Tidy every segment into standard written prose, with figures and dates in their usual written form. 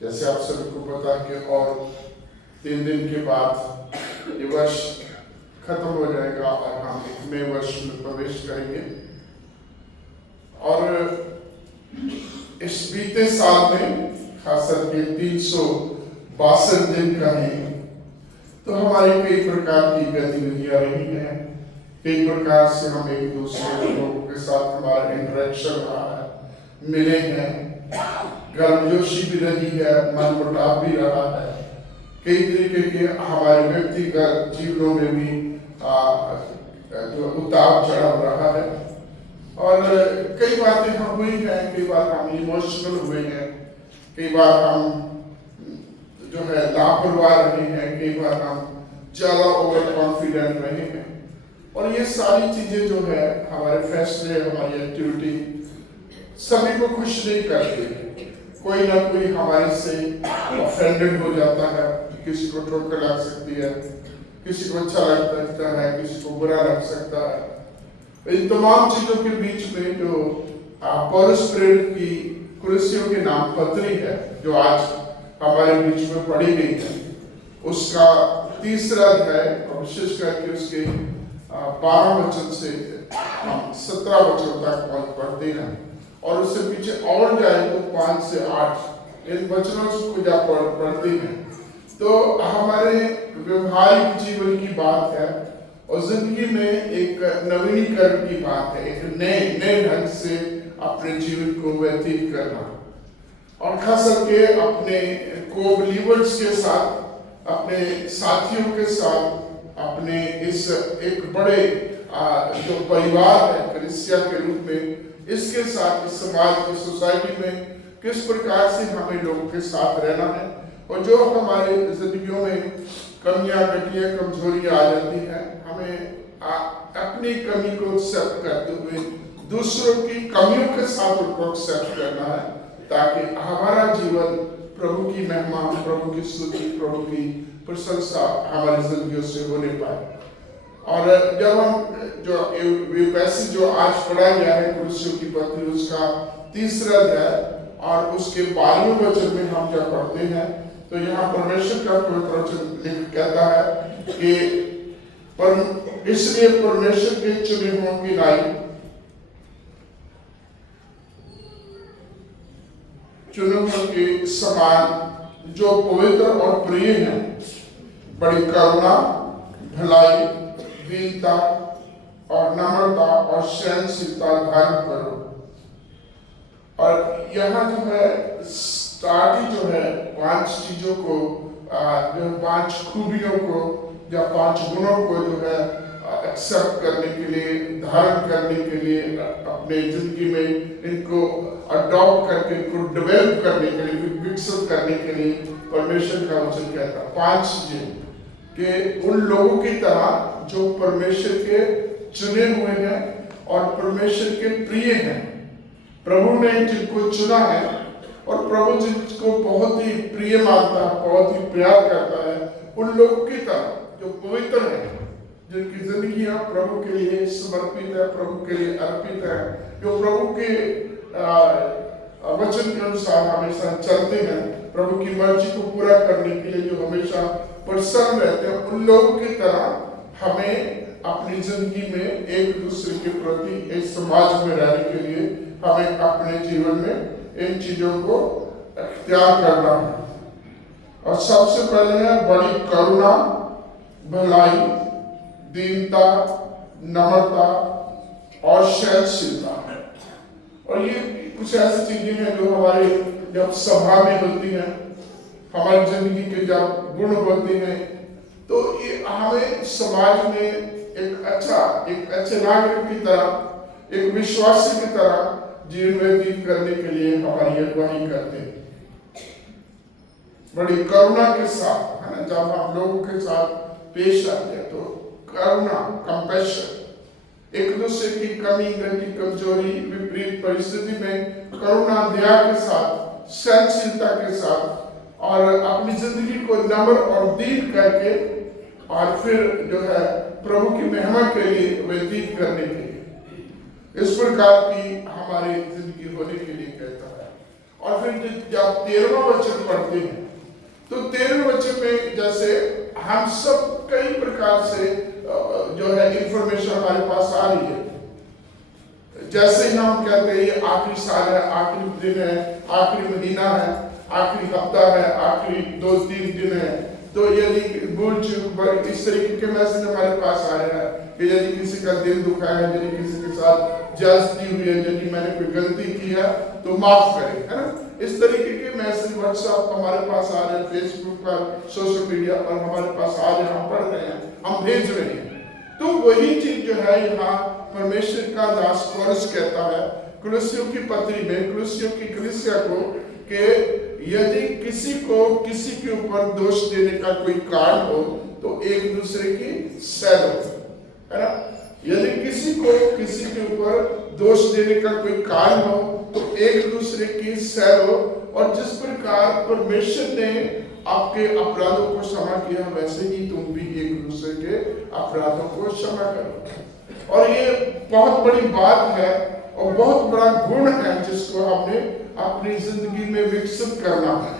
जैसे आप सभी को पता है कि और 3 दिन के बाद ये वर्ष खत्म हो जाएगा और हम एक नए वर्ष में प्रवेश करेंगे। और इस बीते साल में खासकर के 362 दिन का है, तो हमारी कई प्रकार की गतिविधियां रही हैं। कई प्रकार से हम एक दूसरे लोगों के साथ हमारा इंटरेक्शन रहा है, मिले हैं, गर्मजोशी भी रही है, मन मुटाव भी रहा है। कई तरीके के हमारे व्यक्तिगत जीवनों में भी जो उतार चढ़ाव रहा है और कई बातें हम हुई हैं। कई बार हम इमोशनल हुए हैं, कई बार हम जो है लापरवाह रहे हैं, कई बार हम ज्यादा ओवर कॉन्फिडेंट रहे हैं। और ये सारी चीजें जो है हमारे फैसले, हमारी एक्टिविटी सभी को खुश नहीं करते। कोई ना कोई हमारे से ऑफेंडेड हो जाता है, किसी को ठोकर लग सकती है, किसी को अच्छा लग सकता है, किसी को बुरा लग सकता है। इन तमाम चीजों के बीच में जो पौलुस प्रेरित की कुरिन्थियों के नाम पत्री है जो आज हमारे बीच में पढ़ी गई है, उसका 3रा अध्याय और विशेष करके उसके 12 वचन से हम 17 वचन तक पढ़ते हैं और उससे पीछे और जाए तो 5 से 8 इन वचनों को जब पढ़ते हैं तो हमारे व्यवहारिक जीवन की बात है और जिंदगी में एक नवीनीकरण की बात है, एक नए ढंग से अपने जीवन को व्यतीत करना और खास करके अपने को-बिलीवर्स के साथ, अपने साथियों के साथ, अपने इस एक बड़े जो परिवार है कलीसिया के रूप में, इसके साथ इस समाज की सोसाइटी में किस प्रकार से हमें लोगों के साथ रहना है और जो हमारे जिंदगियों में कमियां, घटिया, कमजोरियां आ जाती हैं, हमें अपनी कमी को एक्सेप्ट करते हुए दूसरों की कमियों के साथ उनको एक्सेप्ट करना है ताकि हमारा जीवन प्रभु की महिमा, प्रभु की स्तुति, प्रभु की प्रशंसा हमारी जिंदगियों से होने पाए। और जब हम जो पैसे जो आज पढ़ा गया है कुरिन्थियों की पत्री, उसका 3रा अध्याय और उसके 12वें वचन में हम जब पढ़ते हैं तो यहाँ परमेश्वर का पवित्र वचन कहता है कि इसलिए परमेश्वर के चुने हुओं की नाई चुने के समान जो पवित्र और प्रिय हैं, बड़ी करुणा, भलाई, दीनता और नम्रता और सहनशीलता धारण करो। और यहाँ जो है स्टार्ट ही जो है 5 चीजों को, जो 5 खूबियों को या 5 गुणों को जो है एक्सेप्ट करने के लिए, धारण करने के लिए, अपने जिंदगी में इनको अडॉप्ट करके, इनको डेवलप करने के लिए, विकसित करने के लिए परमेश्वर का वचन कहता है 5 चीजें कि उन लोगों की तरह जो परमेश्वर के चुने हुए हैं और परमेश्वर के प्रिय हैं। प्रभु ने जिनको चुना है और प्रभु जिनको बहुत ही प्रिय मानता है, बहुत ही प्यार करता है, उन लोगों की तरह जो पवित्र है, जिनकी जिंदगियां प्रभु के लिए समर्पित है, प्रभु के लिए अर्पित है, जो प्रभु के वचन के अनुसार हमेशा चलते हैं, प्रभु की मर्जी को पूरा करने के लिए जो हमेशा प्रसन्न रहते हैं, उन लोगों की तरह हमें अपनी जिंदगी में एक दूसरे के प्रति, एक समाज में रहने के लिए हमें अपने जीवन में इन चीजों को इख्तियार करना है। और सबसे पहले है बड़ी करुणा, भलाई, दीनता, नम्रता और सहनशीलता। और ये कुछ ऐसी चीजें हैं जो हमारे जब सभा में मिलती हैं, हमारी जिंदगी के जब गुण बनते हैं, तो ये हमें समाज में एक अच्छे नागरिक की तरह, एक विश्वासी की तरह जीवन व्यतीत करने के लिए हमारी अगुवाई करते हैं। बड़ी करुणा के साथ, है ना, जब हम लोगों के साथ पेश आते हैं तो करुणा, कंपैशन, एक दूसरे की कमी, गलती, कमजोरी, विपरीत परिस्थिति में करुणा, दया के साथ, सहनशीलता के साथ और अपनी जिंदगी को नम्र और दीन करके और फिर जो है प्रभु की महिमा के लिए व्यतीत करने के लिए, इस प्रकार की हमारी जिंदगी होने के लिए कहता है। और फिर जब 13वां वचन पढ़ते हैं तो 13वें वचन में जैसे हम सब कई प्रकार से जो है इंफॉर्मेशन हमारे पास आ रही है। जैसे ही हम कहते हैं ये आखिरी साल है, आखिरी दिन है, आखिरी महीना है, आखिरी हफ्ता है, आखिरी 2-3 दिन है, तो यदि भूल चूक इस तरीके के मैसेज हमारे पास आ रहे हैं कि यदि किसी का दिल दुखा है, यदि किसी के साथ ज्यादती हुई है, यदि मैंने कोई गलती की है तो माफ करें, है ना। इस तरीके के मैसेज व्हाट्सएप हमारे पास आ रहे हैं, फेसबुक पर, सोशल मीडिया पर हमारे पास आ रहे हैं, हम पढ़ रहे हैं, हम भेज रहे हैं। तो वही चीज जो है यहाँ परमेश्वर का दास पौलुस कहता है कुलुस्सियों की पत्री में, कुलुस्सियों की कलीसिया को, कि यदि किसी को किसी के ऊपर दोष देने का कोई कारण हो तो एक दूसरे की सह लो, है ना। यदि किसी को किसी के ऊपर दोष देने का कोई कारण हो तो एक दूसरे की सह लो, और जिस प्रकार परमेश्वर ने आपके अपराधों को क्षमा किया वैसे ही तुम भी एक दूसरे के अपराधों को क्षमा करो। और ये बहुत बड़ी बात है और बहुत बड़ा गुण है जिसको हमने अपनी जिंदगी में विकसित करना है,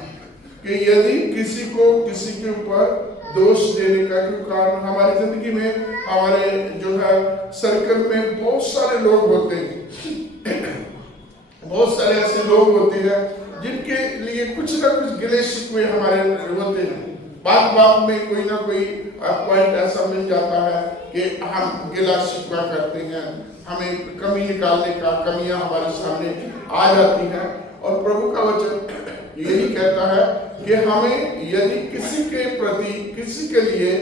कि यदि किसी को किसी के ऊपर दोष देने का कोई कारण, हमारी जिंदगी में हमारे जो है सर्कल में बहुत सारे लोग होते हैं, बहुत सारे ऐसे लोग होते हैं जिनके लिए कुछ ना कुछ गिले शिकवे हमारे होते हैं। बात बात में कोई ना कोई पॉइंट ऐसा मिल जाता है कि हम गिला शिकवा करते हैं, हमें कमी निकालने का, कमियां हमारे सामने आ जाती हैं। और प्रभु का वचन यही कहता है कि हमें यदि किसी के प्रति, किसी के लिए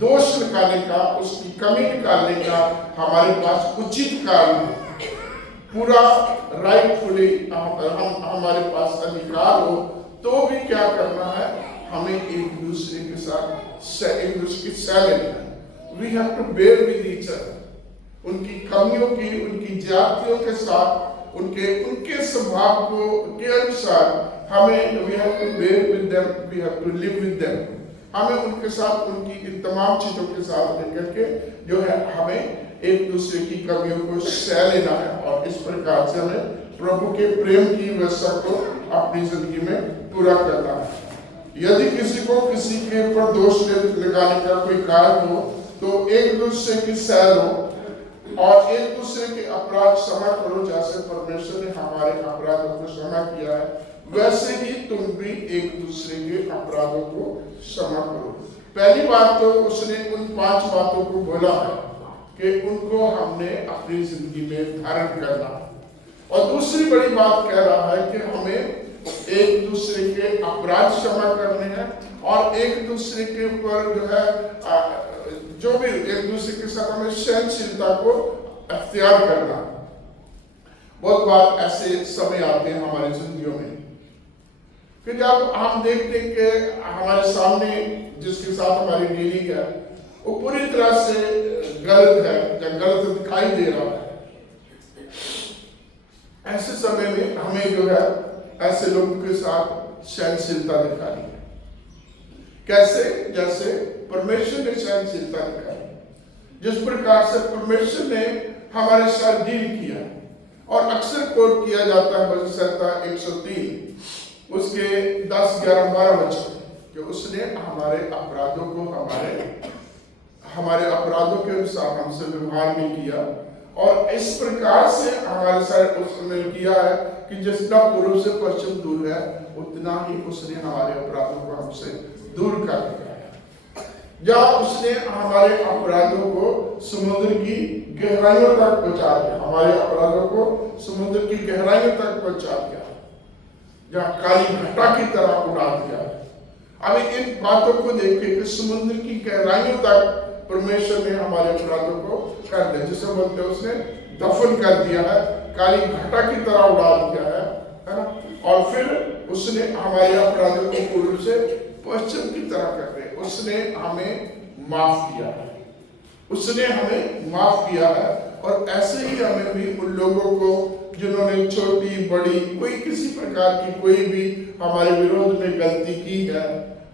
दोष निकालने का, उसकी कमी निकालने का हमारे पास उचित कारण है, पूरा राइटफुली हमारे पास अधिकार हो, तो भी क्या करना है, हमें एक दूसरे के साथ एक दूसरे की सह लेना है। We have to bear with each other, उनकी कमियों की, उनकी जातियों के साथ, उनके स्वभाव को के अनुसार हमें we have to bear with them, we have to live with them. हमें उनके साथ, उनकी इन तमाम चीजों के साथ लेकर के जो है हमें एक दूसरे की कमियों को सह लेना है, और इस प्रकार से हमें प्रभु के प्रेम की व्यवस्था को अपनी जिंदगी में पूरा करना है। यदि किसी को किसी के ऊपर दोष लगाने का कोई कारण हो तो एक दूसरे की सह लो और एक दूसरे के अपराध क्षमा करो, जैसे परमेश्वर ने हमारे अपराधों को क्षमा किया है वैसे ही तुम भी एक दूसरे के अपराधों को क्षमा करो। पहली बात तो उसने उन 5 बातों को बोला है कि उनको हमने अपनी जिंदगी में धारण करना, और दूसरी बड़ी बात कह रहा है कि हमें एक दूसरे के अपराध क्षमा करने हैं, और एक दूसरे के ऊपर जो है जो भी एक दूसरे के साथ हमें सहनशीलता को अख्तियार करना। बहुत बार ऐसे समय आते हैं हमारी जिंदगियों में कि जब हम देखते हैं कि हमारे सामने जिसके साथ हमारी डीलिंग है वो पूरी तरह से गलत है या गलत दिखाई दे रहा है। ऐसे समय में हमें जो है ऐसे लोगों के साथ सहनशीलता दिखानी है। कैसे? जैसे परमेश्वर ने सहनशीलता दिखाई, जिस प्रकार से परमेश्वर ने हमारे साथ डील किया, और अक्सर कोट किया जाता है भजन संहिता 103 उसके 10, 11, 12 वचन कि उसने हमारे अपराधों को हमारे अपराधों के अनुसार हमसे व्यवहार नहीं किया, और इस प्रकार से हमारे साथ उसने किया है कि जितना पूर्व से पश्चिम दूर है उतना ही उसने हमारे अपराधों को हमसे दूर कर दिया है। या उसने हमारे अपराधों को समुद्र की गहराइयों तक पहुंचा दिया, हमारे अपराधों को समुद्र की गहराइयों तक पहुंचा दिया, जहाँ काली घटा की तरह उड़ा दिया। अभी इन बातों को देखिए कि समुद्र की गहराइयों तक परमेश्वर ने हमारे अपराधों को कर दिया, जिसे बोलते हैं उसने दफन कर दिया है, काली घटा की तरह उड़ा दिया है ना। और फिर उसने हमारे अपराधों को पूर्व से पश्चिम की तरह कर दिया, उसने हमें माफ किया है, उसने हमें माफ किया है। और ऐसे ही हमें भी उन लोगों को जिन्होंने छोटी बड़ी कोई किसी प्रकार की कोई भी हमारे विरोध में गलती की है,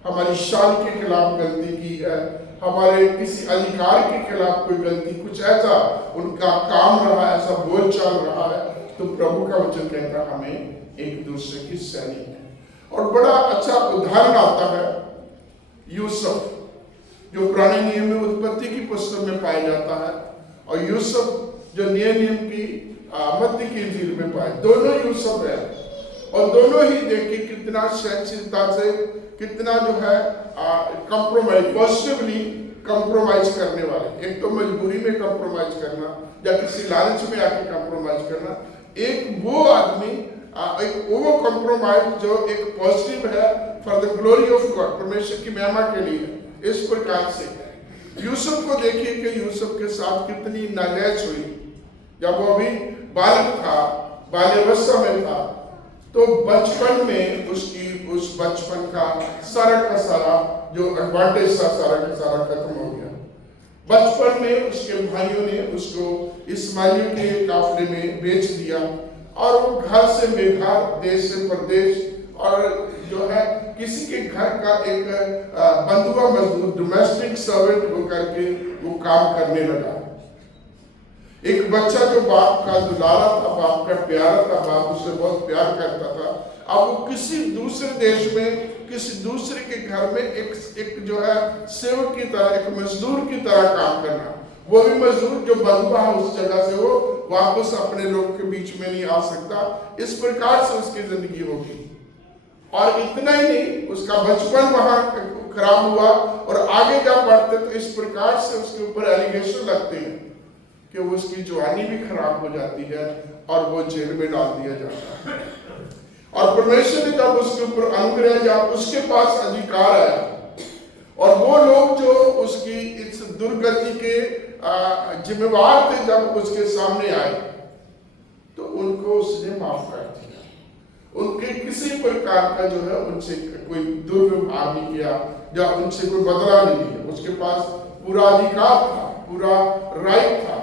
हमारी शान के खिलाफ गलती की है, हमारे किसी अधिकार के खिलाफ कोई गलती, कुछ ऐसा उनका काम रहा, ऐसा बोल चाल रहा है, तो प्रभु का वचन कहता हमें एक दूसरे की सैनिक है। और बड़ा अच्छा उदाहरण आता है यूसुफ, जो पुराने नियम में उत्पत्ति की पुस्तक में पाया जाता है, और यूसुफ जो नए नियम की मत्ती की इंजील में पाए। दोनों यूसुफ है, और दोनों ही देखिए कितना सहनशीलता से, कितना जो है कंप्रोमाइज, पॉजिटिवली कंप्रोमाइज करने वाले। एक तो मजबूरी में कंप्रोमाइज करना या किसी लालच में आके कंप्रोमाइज करना, एक वो आदमी एक वो कंप्रोमाइज जो एक पॉजिटिव है for the glory of God, परमेश्वर की महिमा के लिए। इस प्रकार से यूसुफ को देखिए कि यूसुफ के साथ कितनी नाजायज हुई। जब वो अभी बालक था, बाल्यावस्था में था, तो बचपन में उसकी उस बचपन का सारा जो एडवांटेज था सारा का सारा खत्म हो गया। बचपन में उसके भाइयों ने उसको इस्माइलियों के काफिले में बेच दिया, और वो घर से बेघर, देश से परदेश, और जो है किसी के घर का एक बंधुआ मजदूर, डोमेस्टिक सर्वेंट होकर के वो काम करने लगा। एक बच्चा जो बाप का दुलारा था, बाप का प्यारा था, बाप उसे बहुत प्यार करता था, अब वो किसी दूसरे देश में, किसी दूसरे के घर में एक जो है सेवक की तरह, एक मजदूर की तरह काम करना। वो भी मजदूर जो बंधुआ है उस जगह से वो वापस अपने लोग के बीच में नहीं आ सकता। इस प्रकार से उसकी जिंदगी होगी। और इतना ही नहीं, उसका बचपन वहां खराब हुआ, और आगे जा बढ़ते तो इस प्रकार से उसके ऊपर एलिगेशन लगते हैं कि उसकी जवानी भी खराब हो जाती है, और वो जेल में डाल दिया जाता है। और परमेश्वर ने जब उसके ऊपर अनुग्रह, जब उसके पास अधिकार आया, और वो लोग जो उसकी इस दुर्गति के जिम्मेवार थे, जब उसके सामने आए तो उनको उसने माफ कर दिया। उनके किसी प्रकार का जो है उनसे कोई दुर्व्यवहार नहीं किया, या उनसे कोई बदला नहीं लिया। उसके पास पूरा अधिकार था, पूरा राइट था।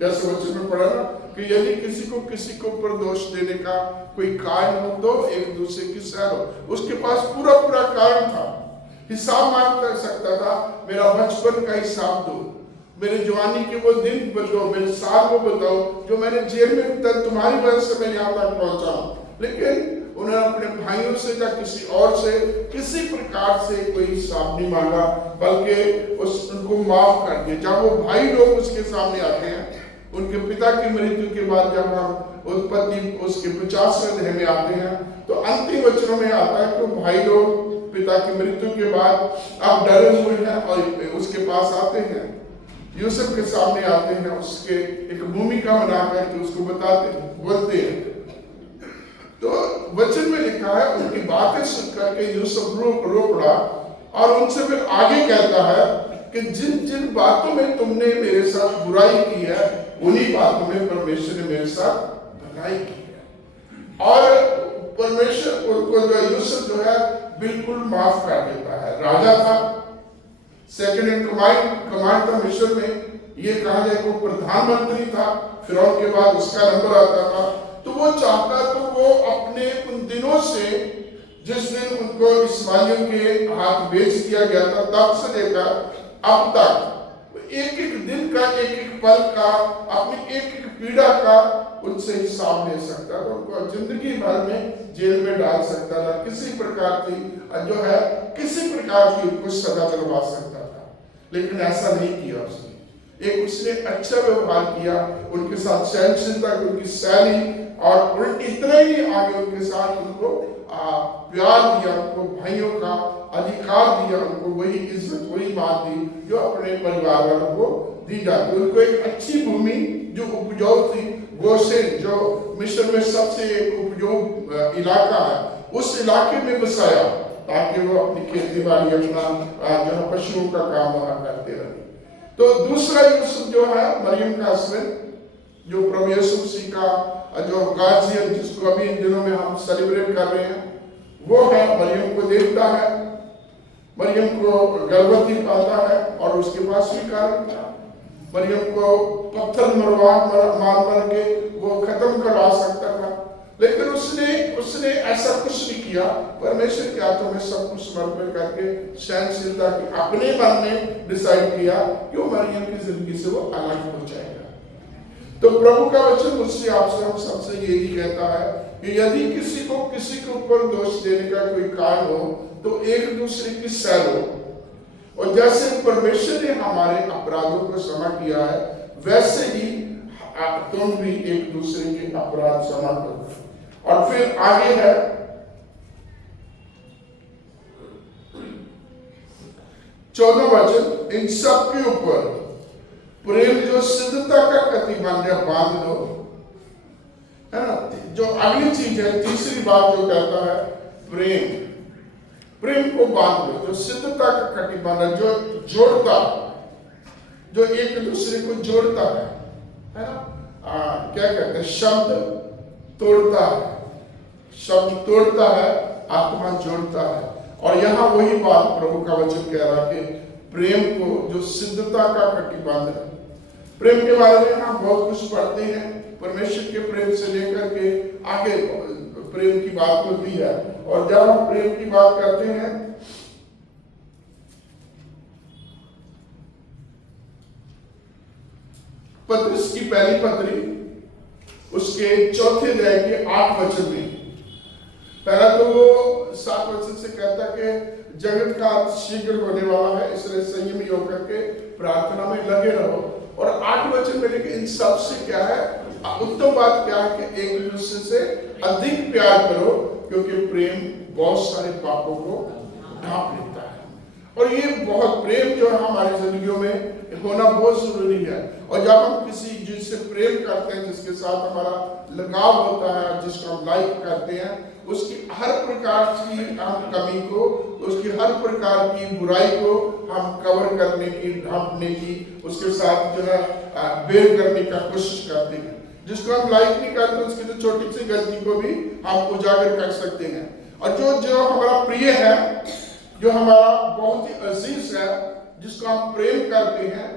जैसे वचन में पढ़ा ना कि यदि किसी को ऊपर दोष देने का कोई कारण हो तो एक दूसरे की सह हो। उसके पास पूरा कारण था, हिसाब मांग कर सकता था। मेरा बचपन का हिसाब दो, मेरे जवानी के वो दिन बताओ, मेरे साल वो बताओ जो मैंने जेल में बिताए, तुम्हारी वजह से मैं यहाँ तक पहुंचा हूँ। लेकिन उन्होंने अपने भाइयों से या किसी और से किसी प्रकार से कोई हिसाब नहीं मांगा, बल्कि उनको माफ कर दिया। जब वो भाई लोग उसके सामने आते हैं, उनके पिता की मृत्यु के बाद, जब हम उत्पत्ति उसके 50वें अध्याय में आते हैं, तो अंतिम वचनों में आता है कि भाई लोग पिता की मृत्यु के बाद अब डरे हुए हैं, और उसके पास आते हैं, यूसुफ के सामने आते हैं, उसके एक भूमिका बना करके उसको बोलते हैं। तो वचन में लिखा है, उनकी बातें सुनकर के यूसुफ रो पड़ा, और उनसे फिर आगे कहता है कि जिन जिन बातों में तुमने मेरे साथ बुराई की है, उन्हीं बातों में परमेश्वर ने मेरे साथ भलाई की है। और परमेश्वर उनको जो यूसुफ जो है बिल्कुल माफ कर देता है। राजा था, सेकंड इन कमांड था मिस्र में, ये कहा जाए को प्रधानमंत्री था, फिरौन के बाद उसका नंबर आता था। तो वो चाहता तो वो अपने उन दिनों से, जिस दिन उनको इस्माइलियों के हाथ बेच दिया गया था, तब से लेकर अब तक एक दिन का, एक पल का, अपनी एक पीड़ा का उनसे हिसाब ले सकता था। उनको जिंदगी भर में जेल में डाल सकता था, किसी प्रकार की जो है किसी प्रकार की उनको सजा दिलवा सकता था। लेकिन ऐसा नहीं किया उसने। उसने अच्छा व्यवहार किया उनके साथ, सहनशीलता की उनकी शैली, और इतना ही आगे उनके साथ उनको प्यार दिया, उनको भाइयों का अधिकार दिया, उनको वही इज्जत, वही बात दी जो अपने परिवार वालों को दी जाती। उनको एक अच्छी भूमि जो उपजाऊ थी, गोशेन जो मिस्र में सबसे उपजाऊ इलाका है, उस इलाके में बसाया, ताकि वो अपनी खेती बाड़ी, अपना जो है पशुओं का काम वहां करते रहे। तो दूसरा यूसुफ जो है, मरियम का हस्बैंड, जो प्रभु यीशु मसीह का जो गार्जियन, जिसको अभी इन दिनों में हम सेलिब्रेट कर रहे हैं, वो है, मरियम को देखता है, मरियम को गर्भवती पाता है, और उसके पास भी कारण था। मरियम को पत्थर मार के वो खत्म करवा सकता था, लेकिन उसने ऐसा कुछ नहीं किया। परमेश्वर के हाथों में सब कुछ समर्पण करके सहनशीलता की अपने मन में डिसाइड किया कि वो मरियम की जिंदगी से वो अलग हो जाएगा। तो प्रभु का वचन मुझसे आपसे हम सबसे यही कहता है कि यदि किसी के ऊपर दोष देने का कोई कारण हो तो एक दूसरे की सह लो, और जैसे परमेश्वर ने हमारे अपराधों को क्षमा किया है वैसे ही तुम भी एक दूसरे के अपराध क्षमा करो। और फिर आगे है 14वां वचन, इन सब के ऊपर प्रेम जो सिद्धता का कटिबंध बांध दो, है ना। जो अगली चीज है, तीसरी बात जो कहता है प्रेम को बांध दो, जो सिद्धता का कटिबंध जो जोड़ता, जो एक दूसरे को जोड़ता है ना। क्या कहते हैं, शब्द तोड़ता है, आत्मा जोड़ता है। और यहाँ वही बात प्रभु का वचन कह रहा है कि प्रेम को जो सिद्धता का कटिबंध है। प्रेम के बारे में हम बहुत कुछ पढ़ते हैं, परमेश्वर के प्रेम से लेकर के आगे प्रेम की बात होती है। और जब हम प्रेम की बात करते हैं पतरस की पहली पत्री उसके चौथे अध्याय के 8 वचन में, पहला तो वो 7 वचन से कहता कि जगत का अंत शीघ्र होने वाला है, इसलिए संयमी होकर के प्रार्थना में लगे रहो। और 8 वचन में लेके इन सब से क्या है, उत्तम बात क्या है कि एक दूसरे से अधिक प्यार करो, क्योंकि प्रेम बहुत सारे पापों को ढांप लेता है। और ये बहुत प्रेम जो है हमारी जिंदगियों में होना बहुत जरूरी है। और जब हम किसी जिससे प्रेम करते हैं, जिसके साथ हमारा लगाव होता है, जिसको हम लाइक करते हैं, उसकी हर प्रकार की हम कमी को, उसकी हर प्रकार की बुराई को हम कवर करने की, ढांपने की, उसके साथ जो है बेर करने का कोशिश करते हैं। जिसको हम लाइक नहीं करते उसकी तो छोटी सी गलती को भी हम उजागर कर सकते हैं। और जो हमारा प्रिय है, जो हमारा बहुत ही अजीज है, जिसको हम प्रेम करते हैं,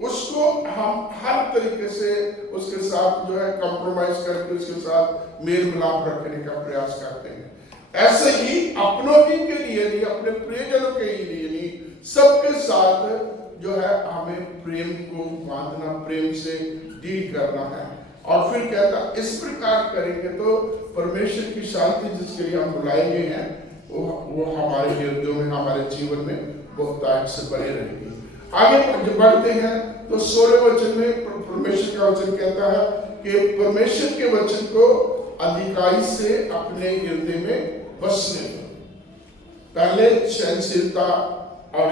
उसको हम हर तरीके से उसके साथ जो है कंप्रोमाइज करके उसके साथ मेल मिलाप रखने का प्रयास करते हैं। ऐसे ही अपनों ही के लिए नहीं, अपने प्रियजनों के लिए नहीं, सबके साथ जो है हमें प्रेम को बांधना, प्रेम से डील करना है। और फिर कहता इस प्रकार करेंगे तो परमेश्वर की शांति जिसके लिए हम बुलाए गए हैं वो हमारे हृदयों में, हमारे जीवन में बहुतायत से बने रहेगी। आगे बढ़ते हैं तो 16वें वचन में परमेश्वर का वचन कहता है कि परमेश्वर के वचन को अधिकाई से अपने हृदय में बसने दो। पहले सहनशीलता और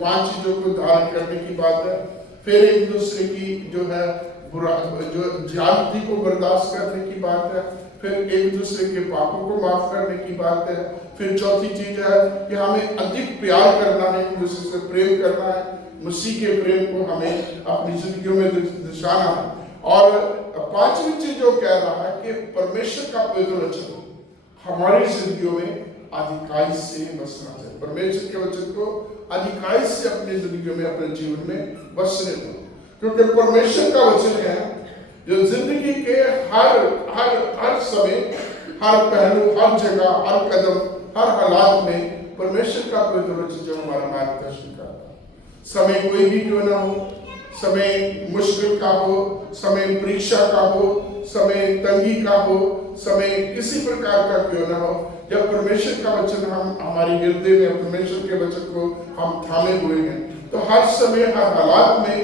5 चीजों को धारण करने की बात है। फिर एक दूसरे की जो है जो ज्यादती को बर्दाश्त करने की बात है। फिर एक दूसरे के पापों को माफ करने की बात है। फिर चौथी चीज है कि हमें अधिक प्यार करना है, एक दूसरे से प्रेम करना है, मसीह के प्रेम को हमें अपनी जिंदगियों में दर्शाना है। और 5वीं चीज जो कह रहा है कि परमेश्वर का पवित्र वचन हमारी जिंदगियों में अधिकाई से बसना चाहिए। परमेश्वर के वचन को अधिकाई से अपनी जिंदगियों में, अपने जीवन में बसने दो, क्योंकि परमेश्वर का वचन है जो जिंदगी के हर समय, हर पहलू, हर जगह, हर कदम, हर हालात में परमेश्वर का पवित्र वचन जो हमारा मार्गदर्शन करता है। समय कोई भी क्यों ना हो, समय मुश्किल का हो, समय परीक्षा का हो, समय तंगी का हो, समय किसी प्रकार का क्यों ना हो, जब परमेश्वर का वचन हम हमारे हृदय में, परमेश्वर के वचन को हम थामे हुए हैं, तो हर समय, हर हालात में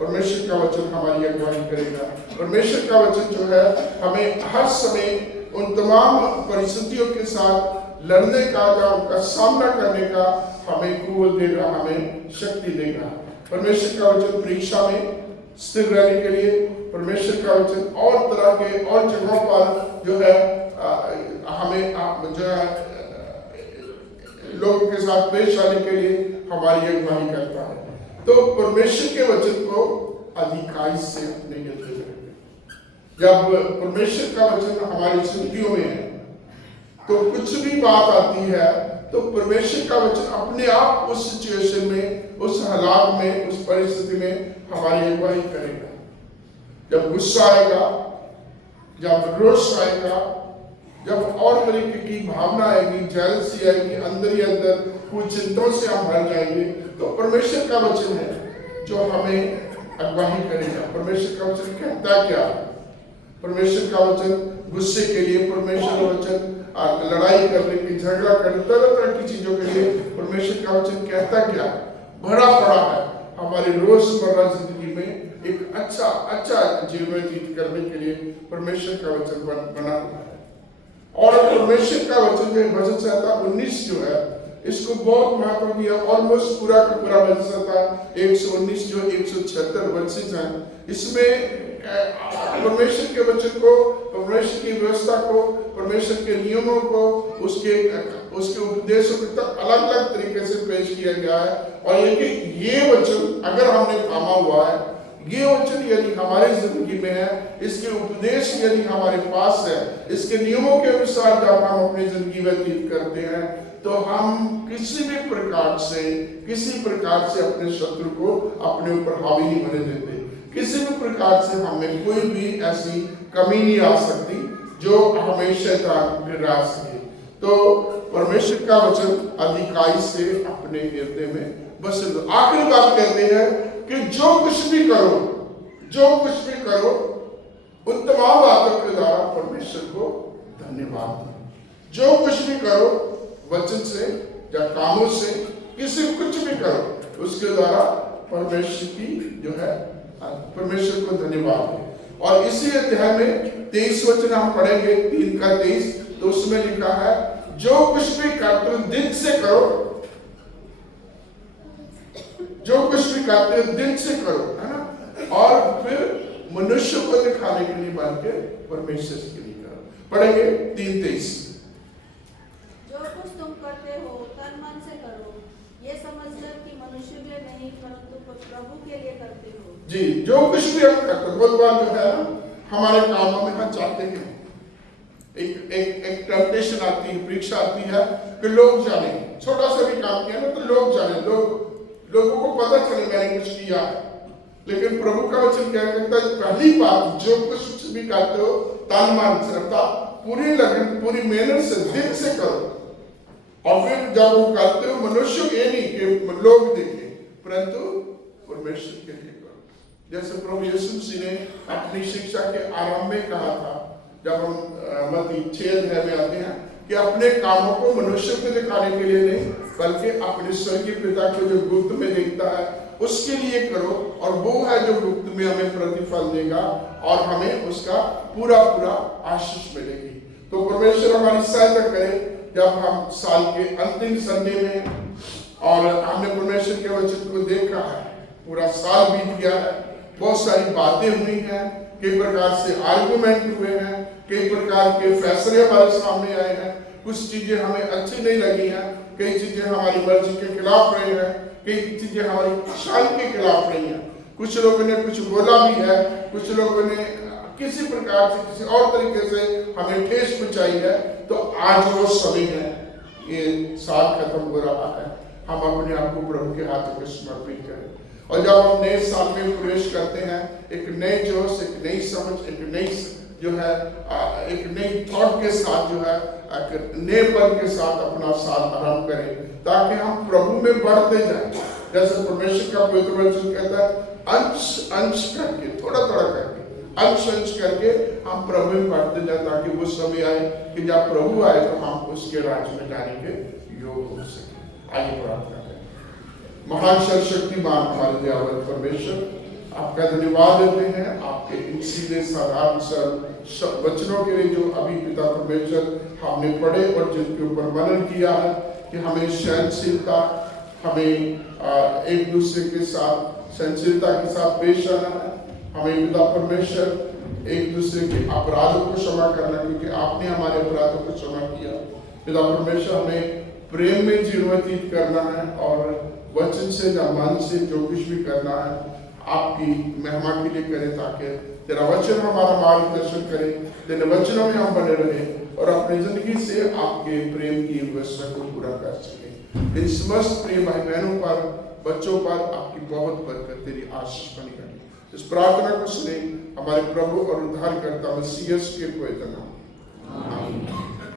परमेश्वर का वचन हमारी अगुवाई करेगा। परमेश्वर का वचन जो है हमें हर समय उन तमाम परिस्थितियों के साथ लड़ने का या उनका सामना करने का हमें कुवत देगा, हमें शक्ति देगा। परमेश्वर का वचन परीक्षा में स्थिर रहने के लिए, परमेश्वर का वचन और तरह के और जगहों पर जो है हमें जो है लोगों के साथ पेश आने के लिए हमारी अगुवाई करता है। तो परमेश्वर के वचन को अधिकाई से अपने हृदय में रखें। जब परमेश्वर का वचन हमारी जिंदगियों में है तो कुछ भी बात आती है तो परमेश्वर का वचन अपने आप उस सिचुएशन में, उस हालात में, उस परिस्थिति में हमारी अगुवाई करेगा। जब गुस्सा आएगा, जब रोष आएगा, जब और तरीके की भावना आएगी, जेलसी आएगी, अंदर ही अंदर कुछ चिंताओं से हम भर जाएंगे, तो परमेश्वर का वचन है जो हमें अगुवाई करेगा। परमेश्वर का वचन कहता क्या? परमेश्वर का वचन गुस्से के लिए परमेश्वर का वचन, लड़ाई करने की, झगड़ा करने, तरह तरह की चीजों के लिए परमेश्वर का वचन कहता क्या भरा पड़ा है हमारे रोजमर्रा जिंदगी में एक अच्छा जीवन व्यतीत करने के लिए परमेश्वर का वचन बना हुआ है। और परमेश्वर का वचन जो भजन संहिता 19 जो है इसको बहुत महत्व दिया। ऑलमोस्ट पूरा का पूरा भजन संहिता 119 जो 176 वर्सेस हैं, इसमें परमेश्वर के वचन को, परमेश्वर की व्यवस्था को, परमेश्वर के नियमों को, उसके उपदेशों को तक अलग अलग तरीके से पेश किया गया है। और ये वचन अगर हमने थामा हुआ है, ये वचन यदि हमारी जिंदगी में है, इसके उपदेश यदि हमारे पास है, इसके नियमों के अनुसार जब हम अपनी जिंदगी व्यतीत करते हैं, तो हम किसी भी प्रकार से अपने शत्रु को अपने ऊपर हावी नहीं होने देते। किसी भी प्रकार से हमें कोई भी ऐसी कमी नहीं आ सकती जो हमें शैतान गिरा सके। तो परमेश्वर का वचन अधिकाई से अपने हृदय में बस। आखिरी बात कहते हैं कि जो कुछ भी करो उन तमाम बातों के द्वारा परमेश्वर को धन्यवाद दो। जो कुछ भी करो वचन से या कामों से, कुछ भी करो उसके द्वारा परमेश्वर की जो है परमेश्वर को धन्यवाद दो। और इसी अध्याय में 23 वचन हम पढ़ेंगे, 3 का 23, तो उसमें लिखा है जो कुछ भी करते हो दिल से करो, जो कुछ भी करते हो दिल से करो, है ना। और फिर मनुष्य को दिखाने के लिए बन के परमेश्वर के लिए करो। पढ़ेंगे 3:23। जो कुछ तुम करते हो तन मन से करो, ये समझकर कि मनुष्य के लिए नहीं परंतु प्रभु के लिए करते हो। जी, जो कुछ भी हम करते हैं, बहुत बार जो है हमारे कामों में हम चाहते हैं एक टेम्पटेशन आती है, परीक्षा आती है कि लोग जाने, छोटा सा भी काम किया ना तो लोग जाने, लोगों को पता चले मैंने कुछ किया है। लेकिन प्रभु का वचन क्या कहता है, पहली बात जो कुछ भी करते हो तन मन से, पूरी लगन, पूरी मेहनत से, दिल से करो। और फिर जब वो करते हो मनुष्य ये नहीं कि लोग देखें, परंतु परमेश्वर के लिए करो। जैसे प्रभु यीशु मसीह ने अपनी शिक्षा के आरंभ में कहा था, जब हम मत्ती 6 अध्याय में आते हैं, कि अपने कामों को मनुष्य को दिखाने के लिए नहीं, बल्कि अपने स्वर्गीय पिता को जो गुप्त में देखता है उसके लिए करो, और वो है जो गुप्त में हमें प्रतिफल देगा और हमें उसका पूरा आशीष मिलेगी। तो परमेश्वर हमारी सहायता करे जब हम साल के अंतिम संडे में, और हमने परमेश्वर के वचन को देखा है, पूरा साल बीत गया है, बहुत सारी बातें हुई हैं, कई प्रकार से आर्गुमेंट हुए हैं, कई प्रकार के फैसले हमारे सामने आए हैं, कुछ चीजें हमें अच्छी नहीं लगी हैं, कई चीजें हमारी मर्जी के खिलाफ रही हैं, कई चीजें हमारी शान के खिलाफ रही हैं। कुछ लोगों ने कुछ बोला भी है, कुछ लोगों ने किसी प्रकार से किसी और तरीके से हमें ठेस पहुंचाई है। तो आज वो समय है, ये साल खत्म हो रहा है, हम अपने आप को प्रभु के हाथों में समर्पित करें। और जब हम नए साल में प्रवेश करते हैं, एक नए जोश, एक नई समझ, एक नई जो है एक नई थॉट के साथ जो है नए पल के साथ अपना साल आरंभ करें, ताकि हम प्रभु में बढ़ते जाएं। जैसे परमेश्वर का पवित्र वचन कहता है, अंश करके, थोड़ा करके, अंश करके हम प्रभु में बढ़ते जाए, ताकि वो समय आए कि जब प्रभु आए तो हम उसके राज्य में जाने के योग हो सके। आइए प्रार्थना करें। महान सर्वशक्तिमान हमारे दयावान परमेश्वर, आपका धन्यवाद देते हैं आपके इन सीधे साधारण सरल वचनों के लिए जो अभी पिता परमेश्वर हमने पढ़े और जिनके ऊपर मनन किया है, कि हमें सहनशीलता, हमें एक दूसरे के साथ सहनशीलता के साथ पेश आना है, हमें पिता परमेश्वर एक दूसरे के अपराधों को क्षमा करना, क्योंकि आपने हमारे अपराधों को क्षमा किया। पिता परमेश्वर, हमें प्रेम में जीवन व्यतीत करना है, और वचन से या मन से जो कुछ भी करना है आपकी महिमा के लिए करें, ताकि तेरा वचन हमारा मार्गदर्शन करे, तेरे वचनों में हम बने रहे और अपनी जिंदगी से आपके प्रेम की व्यवस्था को पूरा कर सके। इन समस्त प्रिय भाई बहनों पर, बच्चों पर आपकी बहुत बरकत, तेरी आशीष बनी रहे। इस प्रार्थना को सुने हमारे प्रभु और उद्धारकर्ता मसीह के पवित्र नाम, आमीन।